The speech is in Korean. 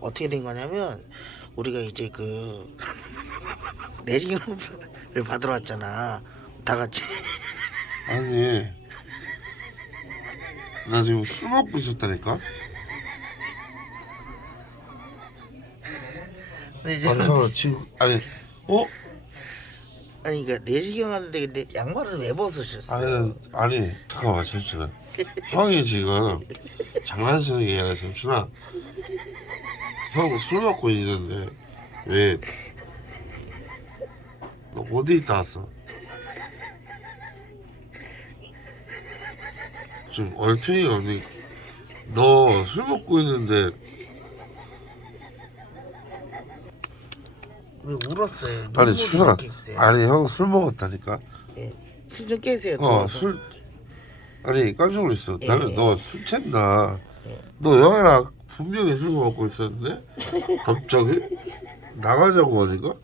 어떻게 된 거냐면 우리가 이제 그 내시경을 받으러 왔잖아. 다 같이. 아니 나 지금 술 먹고 있었다니까 근데 이제 아니 잠깐 지금 아니 어? 아니 그러니까 내시경 하는데 근데 양말을 왜 벗으셨어? 아니 아니 잠깐만 잠시만 형이 지금 장난치는 게 아니라 잠시만 형 술 먹고 있는데 왜 너 어디 있다 왔어? 좀 얼탱이가 없니? 너 술 먹고 있는데 왜 울었어요? 아니 눈물이 이렇게 있어요. 아니 형 술 먹었다니까 예. 술좀 깨세요. 어. 술 아니 깜짝 놀랐어. 예. 나는 너 술 챘나 너 형이랑 분명히 술 먹고 있었는데? 갑자기? 나가자고 하니까